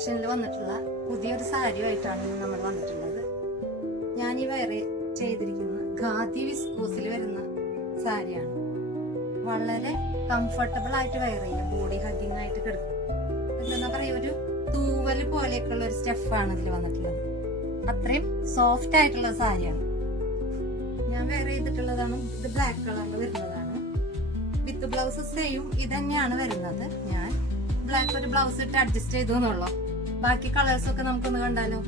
കളക്ഷനിൽ വന്നിട്ടുള്ള പുതിയൊരു സാരിയുമായിട്ടാണ് നമ്മൾ വന്നിട്ടുള്ളത്. ഞാൻ ഈ വേറെ ചെയ്തിരിക്കുന്ന ഖാദി വിസ്കോസിൽ വരുന്ന സാരിയാണ്. വളരെ കംഫർട്ടബിൾ ആയിട്ട് വെയർ ചെയ്യാം, ബോഡി ഹഗ്ഗിങ് ആയിട്ട് കിടക്കും. എന്താ പറയാ, ഒരു തൂവല് പോലെയൊക്കെയുള്ള ഒരു സ്റ്റെഫാണ് ഇതിൽ വന്നിട്ടുള്ളത്. അത്രയും സോഫ്റ്റ് ആയിട്ടുള്ള സാരിയാണ്. ഞാൻ വെയർ ചെയ്തിട്ടുള്ളതാണ്. ഇത് ബ്ലാക്ക് കളറിൽ വരുന്നതാണ്. വിത്ത് ബ്ലൗസ് സെയിം ഇത് തന്നെയാണ് വരുന്നത്. ഞാൻ ബ്ലാക്ക് ഒരു ബ്ലൗസ് ഇട്ട് അഡ്ജസ്റ്റ് ചെയ്തു എന്നുള്ളൂ. ബാക്കി കളേഴ്സ് ഒക്കെ നമുക്കൊന്ന് കണ്ടാലോ.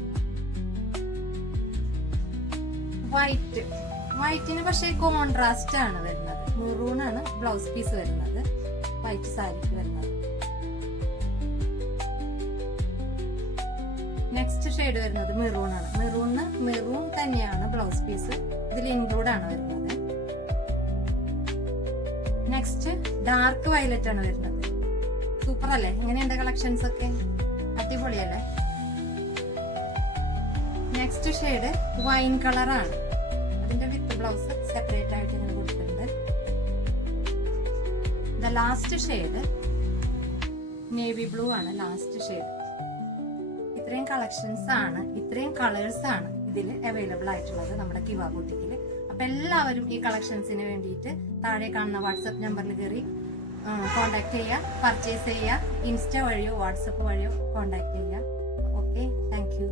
വൈറ്റിന് പക്ഷേ കോൺട്രാസ്റ്റ് ആണ് വരുന്നത്. മെറൂൺ ആണ് ബ്ലൗസ് പീസ് വരുന്നത്, വൈറ്റ് സാരിക്ക് വരുന്നത്. നെക്സ്റ്റ് ഷെയ്ഡ് വരുന്നത് മെറൂൺ ആണ്. മെറൂൺ തന്നെയാണ് ബ്ലൗസ് പീസ് ഇതിൽ ഇൻക്ലൂഡ് ആണ് വരുന്നത്. നെക്സ്റ്റ് ഡാർക്ക് വയലറ്റ് ആണ് വരുന്നത്. സൂപ്പർ അല്ലേ? എങ്ങനെയുണ്ട് കളക്ഷൻസ് ഒക്കെ? അടിപൊളിയല്ലേ? നെക്സ്റ്റ് ഷെയ്ഡ് വൈൻ കളർ ആണ്. അതിന്റെ വിത്ത് ബ്ലൗസ് സെപ്പറേറ്റ് ആയിട്ട് ഇങ്ങനെ കൊടുത്തിട്ടുണ്ട്. ലാസ്റ്റ് ഷെയ്ഡ് നേവി ബ്ലൂ ആണ്. Last shade. ഇത്രയും കളക്ഷൻസ് ആണ്, ഇത്രയും കളേഴ്സ് ആണ് ഇതിൽ അവൈലബിൾ ആയിട്ടുള്ളത് നമ്മുടെ കിവ ബുട്ടിക്കിൽ. അപ്പൊ എല്ലാവരും ഈ കളക്ഷൻസിന് വേണ്ടിയിട്ട് താഴെ കാണുന്ന വാട്സപ്പ് നമ്പറിൽ കയറി കോണ്ടാക്ട് ചെയ്യുക, പർച്ചേസ് ചെയ്യുക. ഇൻസ്റ്റ വഴിയോ വാട്സപ്പ് വഴിയോ കോണ്ടാക്ട് ചെയ്യുക. Okay, thank you.